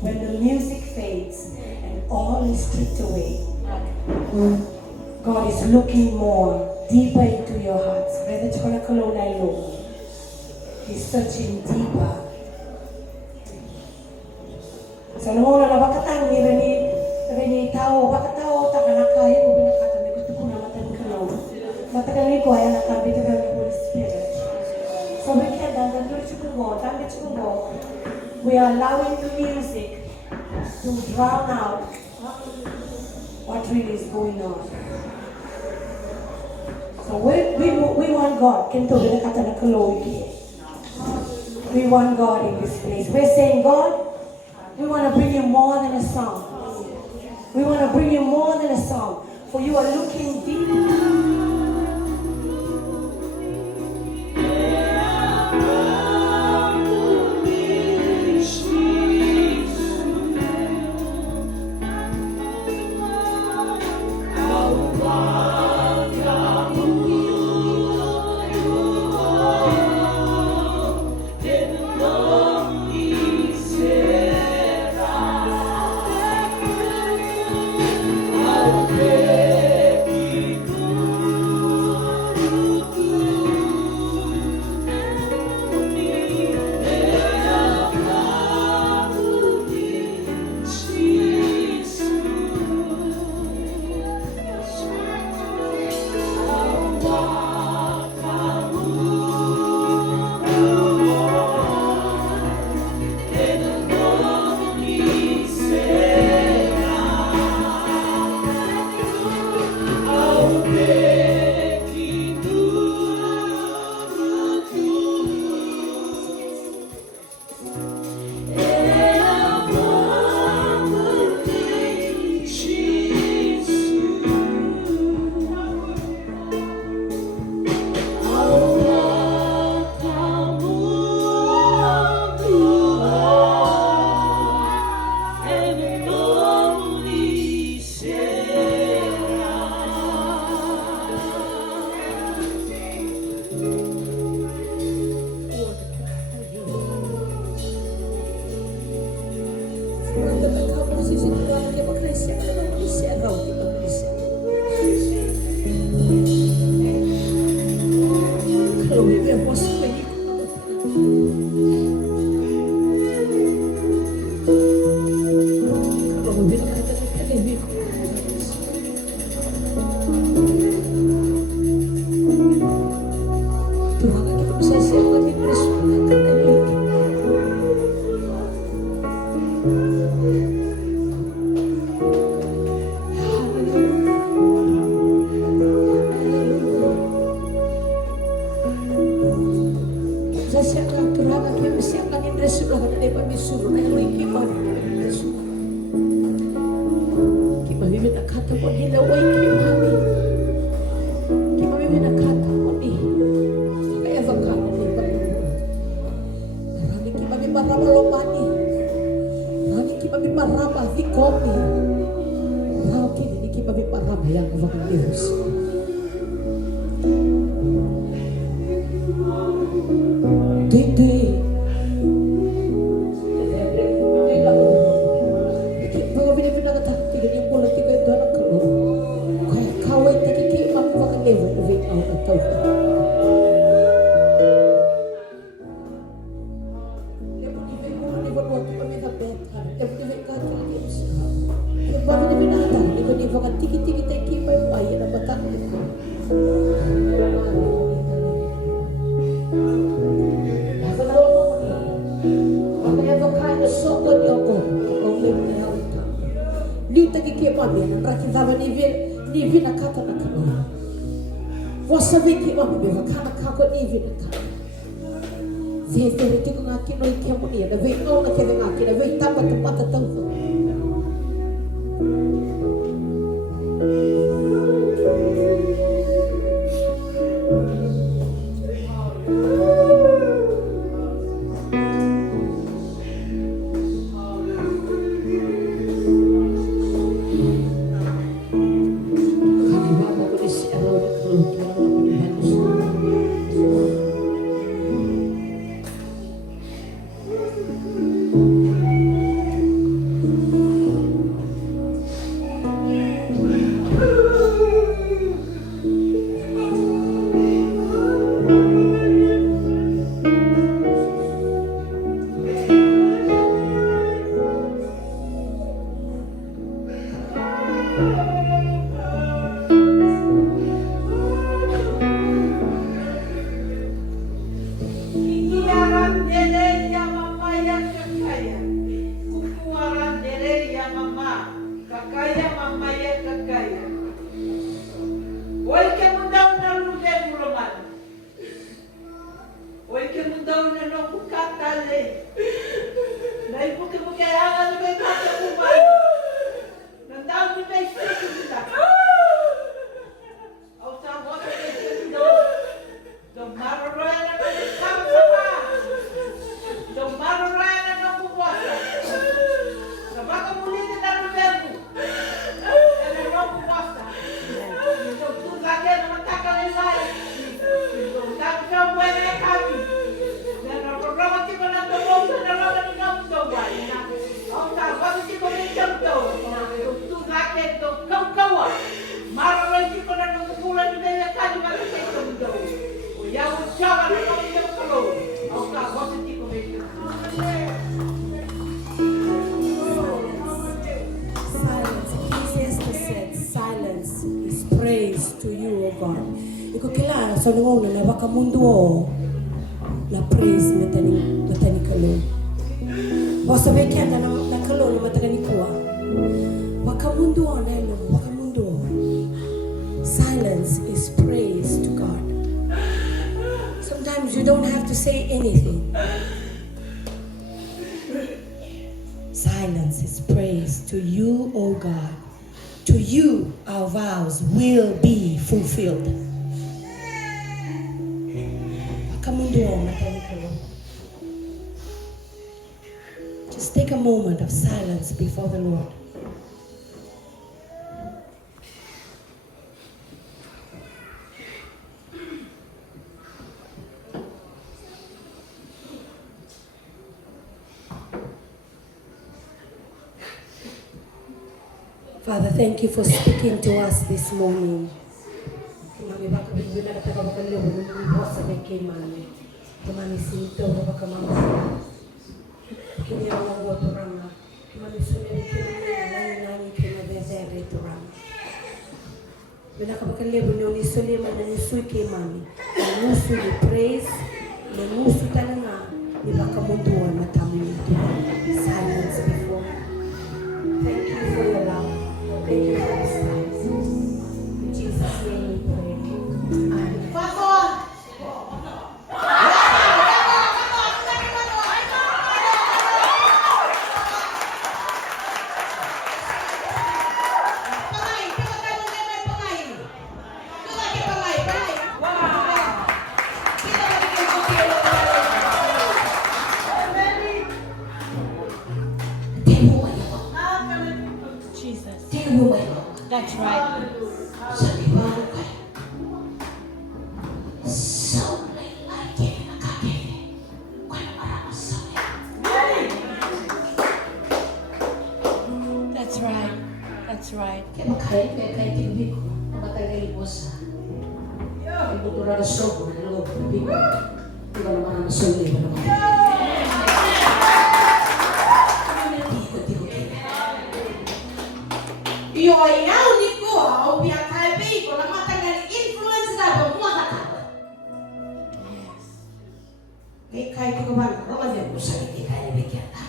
When the music fades and all is stripped away, God is looking more deeper into your hearts. He's searching deeper. Sa nung na bakatan ni Reni tao bakatao ta kana kaya ko binakata ni gusto ko na matagal ko ay nakabit ng Holy Spirit. So we can we are allowing the music to drown out what really is going on. So we want God. We want God in this place. We're saying, God, we want to bring you more than a song. We want to bring you more than a song. For you are looking deep. nakata mo nila way kay mami. Kay mami may nakata mo ni. Kaya vakata ni Panginoon. Marami kay mami maramalomani. Marami kay mami marama hikomi. Marami kay mami marama yang Evangelos. Today. Silence is praise to God. Sometimes you don't have to say anything. Silence is praise to you, O God. To you our vows will be fulfilled. Just take a moment of silence before the Lord. Father, thank you for speaking to us this morning. Silence before. Thank you for your love. Thank you for this time. In Jesus' name we pray. Amen. right. Sabi ba ako kayo? Saulay lagi na kakili. Kaya marama saulay. That's right. That's right. Kaya makain kaya tibig ko. Matagal mo sa. Ibu tu rada sobo na loob ng tibig. Di ba naman ang saulay ba naman? Iyo ay naunit ko o biyak kaibi ko na matagal influence na ba mo nakakaba. Kaya kahit ko ba naman din mo sa hindi kaya bigyan na.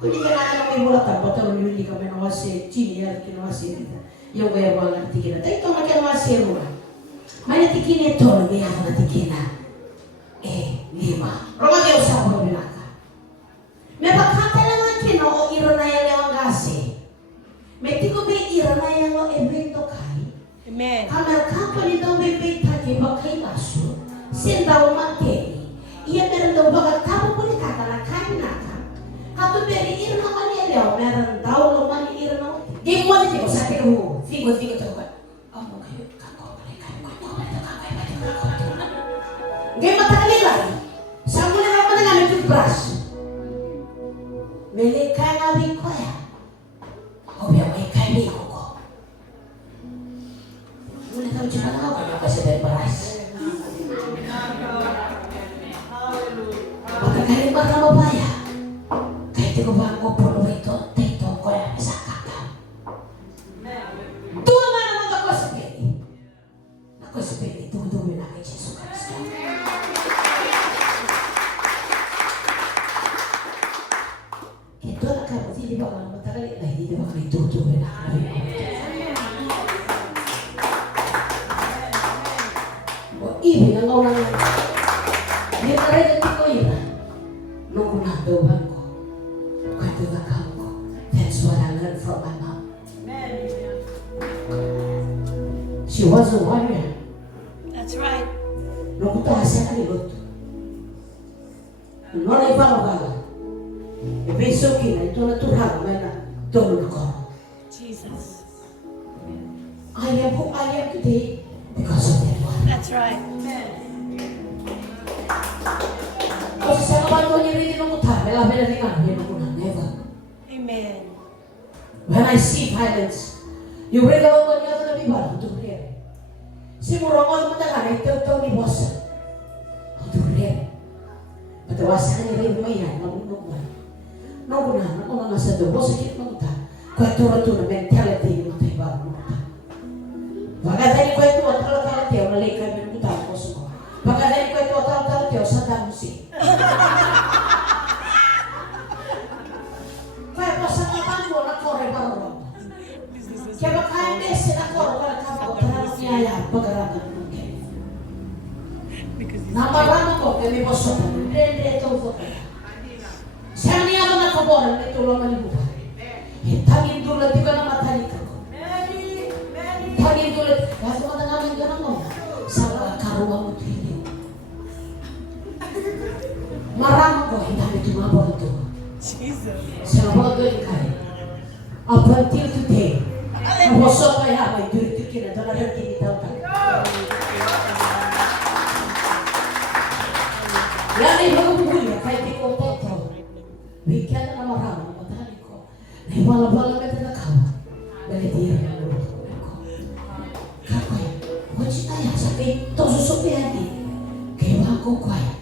Kung di ka na may mulatan, ba't ang hindi ka may nawasi, chini yan, kinawasi nila. Yung kaya mga natikin na. Tayo ito makinawasi mo na. May natikin ito, may ako natikin na. 5. Roma Diyos ako na binaka. May pagkakailangan kino o iro na yan yung gasi. May tigo may ira na yan o evento kay. Amen. Kamar company daw may pagkaki bagay laso. Sin daw mateni. Iya meron daw bagat kamo po ni kakala kain naka. Kato peri ira na maniliyaw. Meron daw naman ira na. Di mo na tigo sa tigo. Figo to ka. Amo kayo kako balik kayo kakay balik kako. Di matakalila. Sa muna na ako na namin toothbrush. Mili kaya namin ko ya. Obya may kaibigan ko. Mula tayo siya na ako kasi dahil baras. Magkakaling ba na mabaya? Kahit di ko ba ako puno ito, dito ko na sa kakam. Tuwa nga naman ako sa pili. Ako sa pili, tuwa na kay Jesus Christ. Ito na ka, hindi ba ka matagal na hindi ba kami tutuloy na kami? O ibig ang orang lang. Hindi na rin natin ko yun. Nung kunatuban ko, kwento na ko. That's what I learned from my mom. She was a warrior. That's right. Nung kutahan siya kaligot. Nung na ipangabala. Ebenso kina ito na turhan may na tulog ko. Jesus. I am who I am today because of that one. That's right. Kasi sa naman ko niya rin yung utang, may labi na rin nga, hindi ko na, never. Amen. When I see violence, yung rin ako ko niya na biba, ito rin. Simuro ko naman na nga, ito ni boss. Ito rin. Patawasan niya rin mo yan, namunog na. Nung una, ako nga sa dobo, sakit mo ta. Kwento na mentality yung matay ba mo ta. Baka dahil kwento at talatala tiyaw, nalikay mo ta ang puso ko. Baka dahil kwento at talatala tiyaw, sa damusi. Kaya pa sa kapan mo, nakore barong. Kaya baka hindi nakore, wala ka mo, tarang niyaya, pag-aragan mo kayo. Namarano ko, kaya may boso ka, hindi ito ko kaya. Siya niya ako nakaboran, may tulong malibutan. Tagin tulad, di ba na matalik ako? Tagin tulad, kaso ka na namin ganang mo. Sa karuwa mo trilyo. Marami ko, hindi namin tumabang ito. Jesus. Sa mga galing kayo. Up until today, nawaso kaya may duritik na talagang kinitaw tayo. Yan ay magbubuya, kahit di ko ito. Bigyan na marami ng matali ko. Nahimala-bala ka na nakawa. Balitiran ang lulot ko. Kakoy, what's it kaya? Sabi, ito susupihan din. Kaya wako kwaya.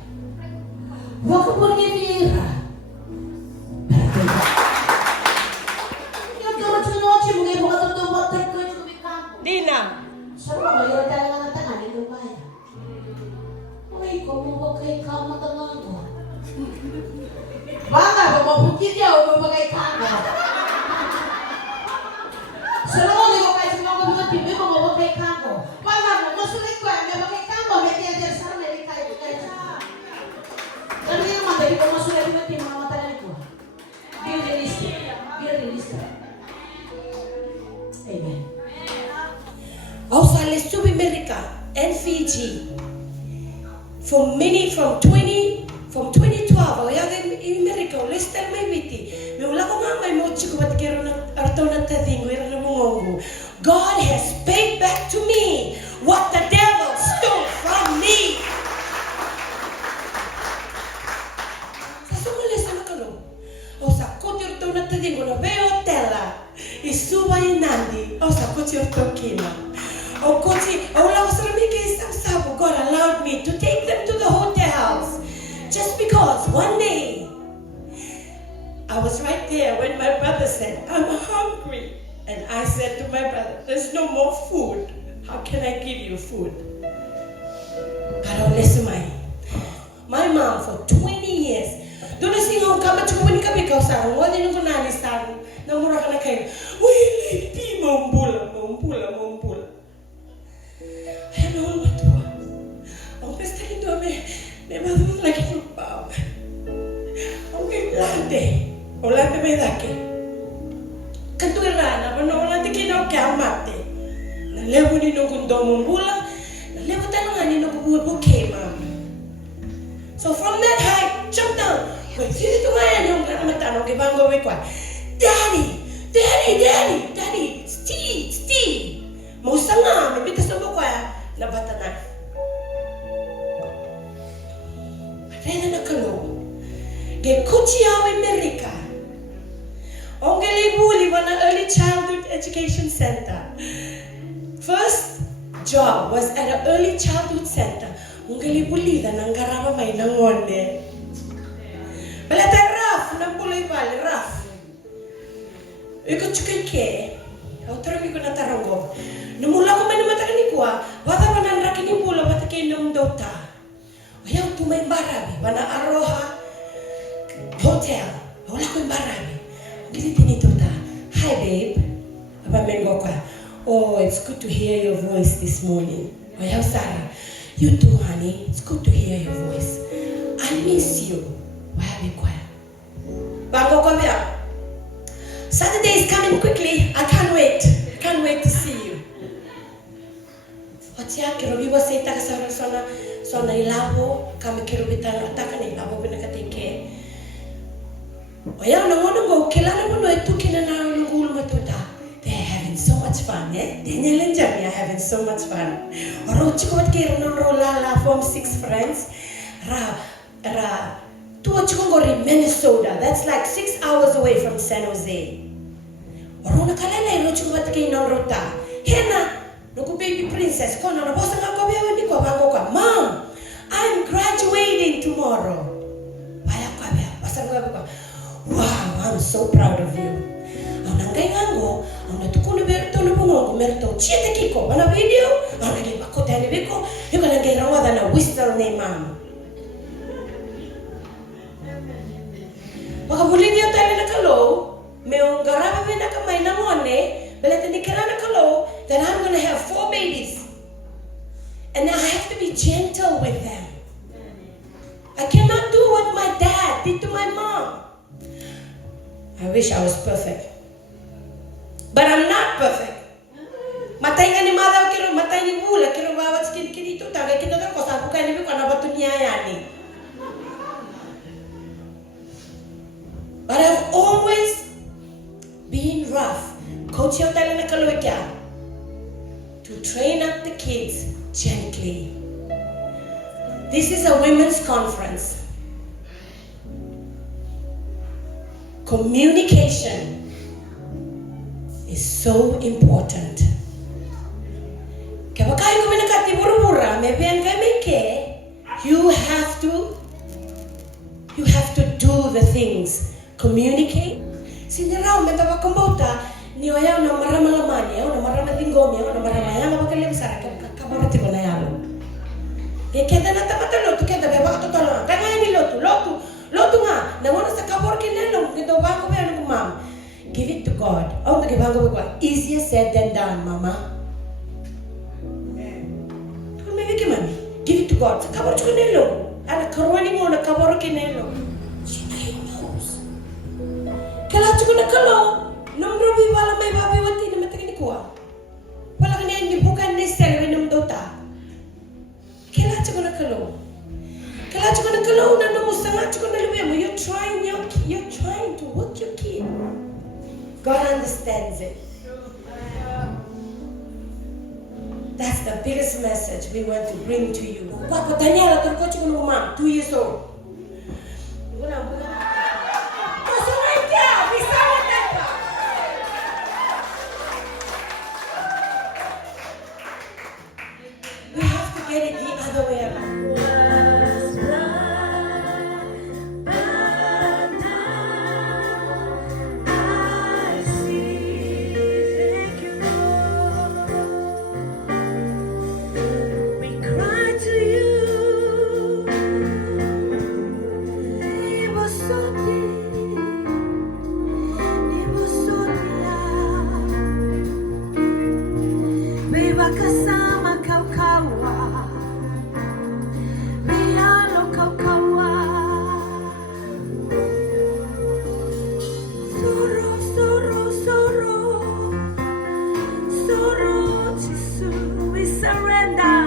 Wako po niya biyera. Pero kaya. Yung tulad sa noche, mga ibo ka ito water ko yung kumikako. Di na. Sa mga yun talaga nga tangan, ito kaya. Uy, kumuha kay kamatangan ko. Baka, mapukit niya o mapagay kago. Sa naman, hindi ko kayo sa mga mga tibi mo mapagay kago. Baka, masulit ko, mapagay kago, may tiyan sa may kayo kayo. Ano yung mga, hindi ko masulit yung tibi, mga matagal ko. Be realistic. Be realistic. Amen. Australia, to America and Fiji. From 2012, o yan in America, Lester may biti. May wala ko nga may mochi ko ba't kero ng arto ng tating, wala na mong God has paid back to me what the devil stole from me. Sa sumalisa na kalo. O sa kutir to na tadingo na veo tela. Isuwa inandi. O sa kutir to kina. O kuti, o lang sa ramike isang sabo. God allowed me to take them to the hotels. Just because one day, I was right there when my brother said, I'm hungry. And I said to my brother, there's no more food. How can I give you food? I don't listen to my mom for 20 years. Doon na singaw ka, matsukunin kami ka sa wala din ako nanisan. Namura ka na kayo. Uy, lady, maumpula. Ano mo ito? Ang besta ito, may madunod lagi ng pao. Ang kaiblante. Wala na may laki. Kantuirana, wala na kinaw kaya mate. Nalewo ni nung gundo mong bula, nalewo tayo nga ni nung bukay, ma'am. So from that height, jump down. Wait, dito nga yan yung matanong kay Bango Wikwa. Daddy, Steve. Mausa nga, may bitas na buko na bata na. Rena na kalo. Gay Kuchiyaw Amerika. Ang galibuli ba ng Early Childhood Education Center. First job was at an Early Childhood Center. Ang galibuli na ng karama may nangonde. Balata Raf, nang puloy pala, Raf. Iko chukay ke, autorami ko na tarango. Numula ko man naman ni kuwa, wata man ang rakin ni pula, wata kayo nung dota. Ayaw tumay barabi, bana aroha, hotel. Wala ko yung barabi. Gilitin ito ta. Hi babe. Aba mengo ka. Oh, it's good to hear your voice this morning. Ayaw Sarah. You too, honey. It's good to hear your voice. I miss you. Wabi kwa. Bago ko biya. Saturday is coming quickly. I can't wait. I can't wait to see you. Otia kirobi wa seita ka sona ilabo kami kirobi ta ataka na ilabo binakatike. Ayaw nangono go kilala mo no itu kinana ngulu matuta. They're having so much fun, eh? Daniel and Jamie are having so much fun. Oro chikot kiro no rola from 6 friends. Ra tuwa chikongori Minnesota. That's like 6 hours away from San Jose. Oro nakalala ro chikot kiro no rota. Hena no baby princess kono na bosa nga ko biya ni ko bango ka. Mom, I'm graduating tomorrow. Baya ka biya. Basta ko. Wow, I'm so proud of you. Ang nanggay ngango, ang natukuno berto na bungo, merto chite kiko, mana video, ang naging bakota ni biko, yung ka nanggay rawada na whistle ni mama. Makabuli niya tayo na kalo, mayong garaba may nakamay na ngone, balata ni kira na kalo, that I'm gonna have 4 babies. And I have to be gentle with them. I cannot do what my dad did to my mom. I wish I was perfect. But I'm not perfect. Matay nga ni Madaw, kiro matay ni Bula, kiro bawat kini-kini ito, tagay kita ka ko, sapo ka ni Biko, nabato niya yan eh. But I've always been rough. Coach yung tala na kaluwi kya to train up the kids gently. This is a women's conference. Communication is so important. Kaya kayo kung minakati bura-bura, may biyan kayo may ke, you have to do the things. Communicate. Siniraw, may tawag kong bauta, niyo ayaw na maramalaman niya, na maramatinggo niya, na maramalaman na magkalimasara, kabarati ko na yalo. Kaya kaya na tamatalo, kaya beba ka totoo. Kaya nga ni Lotu nga, namuna sa kabor kinelong, nito ba ko meron ko, ma'am? Give it to God. Oh, nagibanggo ko. Easier said than done, mama. Kung may wiki, mami, give it to God. Sa kabor kinelong. Ano, karuani mo na kabor kinelong. She knows. Kailangan ko na kalo. Nung rabi wala may babiwati na matagin ko. Wala ka na hindi bukan ni Selwin ng dota. Kailangan ko na kalo. Kailangan ko na kalo na namustangat ko na lumiyam. You're trying to work your kid. God understands it. That's the biggest message we want to bring to you. Papa Daniela, turko chukunu mom, 2 years old. We have to get it the other way around. Kasama kaukawa, bialo kaukawa, soro soro soro, soro Jesu, we surrender,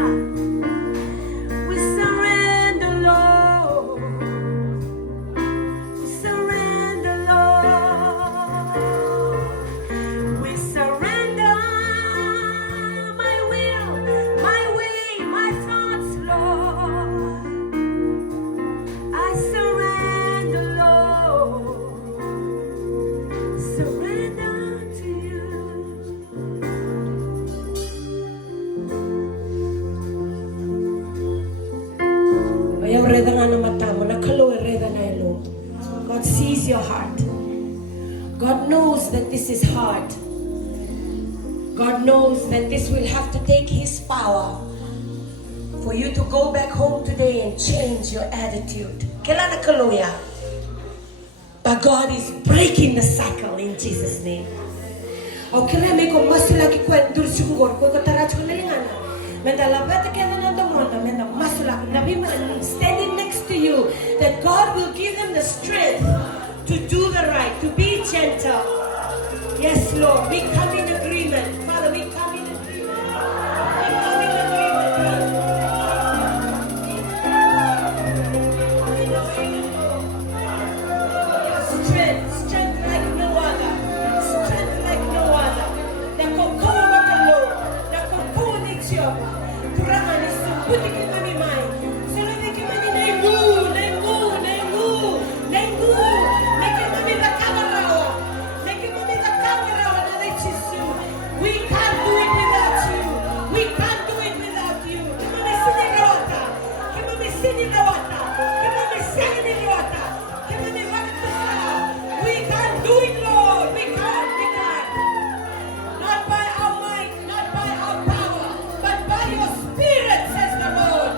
Lord, we surrender, Lord, we surrender. God sees your heart. God knows that this is hard. God knows that this will have to take His power for you to go back home today and change your attitude. But God is breaking the cycle in Jesus' name. Standing next to you, that God will give them the strength to do the right, to be gentle. Yes, Lord, we come in agreement. Father, we come in agreement. We come in agreement. Strength like no other. Strength like no other. The cocoa bakalo, the cocoa nature. Kurangani subuti kimani mai. Sulubi kimani nengu. Make mami bakawarawa. Make mami bakawarawa na lechisu. We can't do it without you. We can't do it without you. Kimami sini rawata. Kimami sini rawata. Kimami sini rawata. Kimami bakawarawa. We can't do it, Lord. We can't. Not by our might, not by our power, but by your Spirit, says the Lord.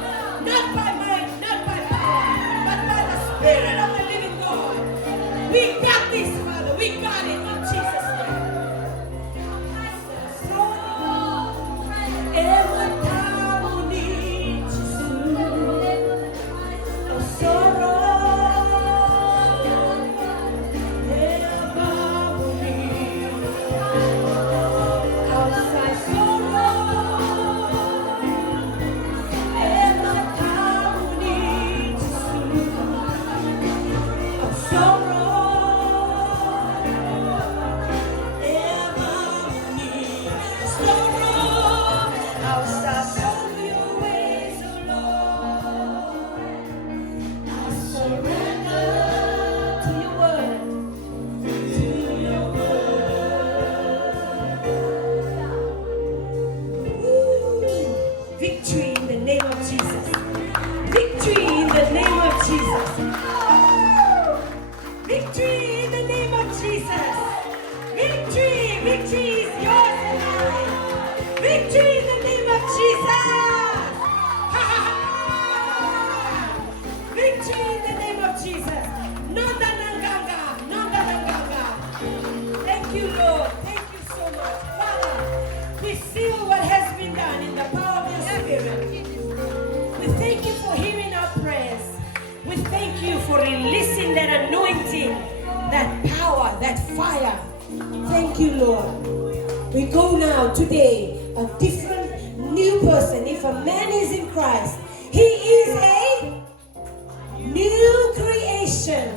Not by might, not by power, but by the Spirit of the living God. We got this, Father. We got it in Jesus' name. Victory in the name of Jesus. Victory in the name of Jesus. Victory in the name of Jesus. Victory is yours and mine. Victory in the name of Jesus. Victory in the name of Jesus. Nonda nanganga. Thank you, Lord. Thank you so much. Father, we seal what has been done in the power of your Spirit. We thank you for hearing our prayers. We thank you for releasing that anointing, that power, that fire. Thank you, Lord. We go now today a different, new person. If a man is in Christ, he is a new creation.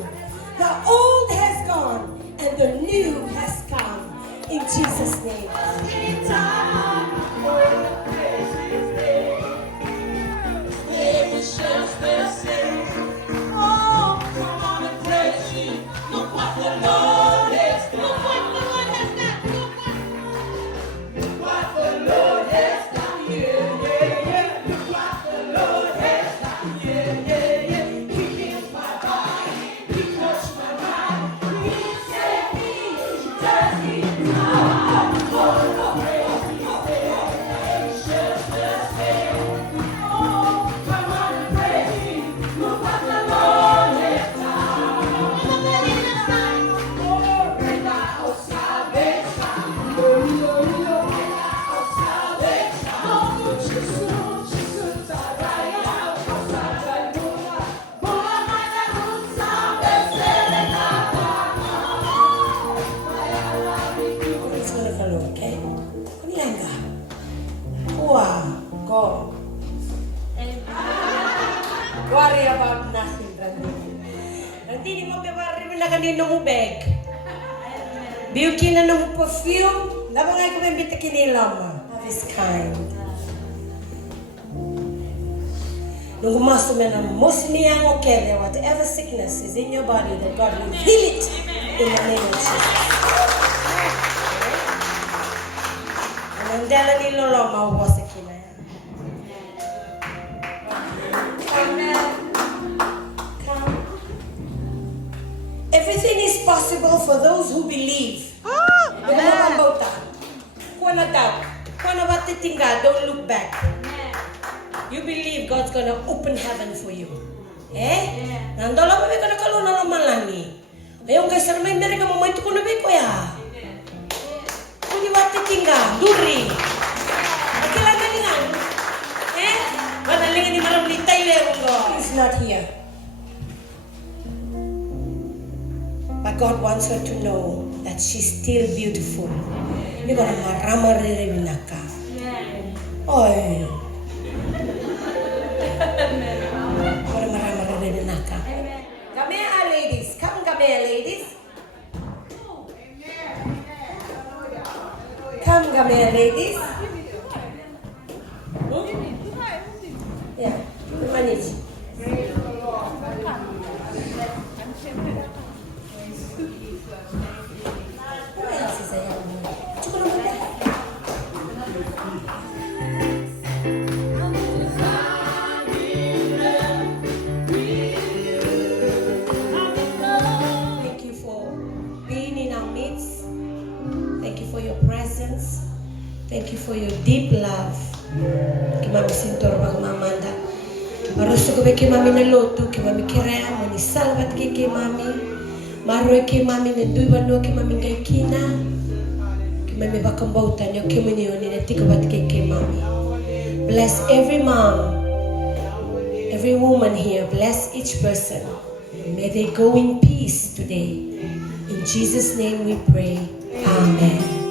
The old has gone and the new has come. In Jesus' name. kanino mo bag. Biukin na ng perfume. Dapat nga ko bibita kinilama. Of his kind. Nung gumasto mo na most niyang okay, whatever sickness is in your body, that God will heal it in the name of Jesus. And then ni lolo mauwas kina. Come. Everything is possible for those who believe. Don't look back. You believe God's gonna open heaven for you. Nandolo pa may kaluna naman langi. Ayong guys, may mereka mo itu kuno be ko ya. Kuni wati tingga, duri. Akila galingan. Madaling ni malam ni Taylor ko. He's not here. But God wants her to know that she's still beautiful. Ni ko na marama rinaka. Oy. Come here, ladies. Come here, ladies. Come here, ladies. Yeah, manage. What else is there? Thank you for your deep love. Kimami sintor ba kumamanda. Marusto ko ba kimami na loto, kimami kiraya mo ni salvat kay kimami. Maroy kimami na duiban kimami kay kina. Kimami ba kambautan yo kimani yo ni natikabat kay kimami. Bless every mom, every woman here. Bless each person. May they go in peace today. In Jesus' name we pray. Amen.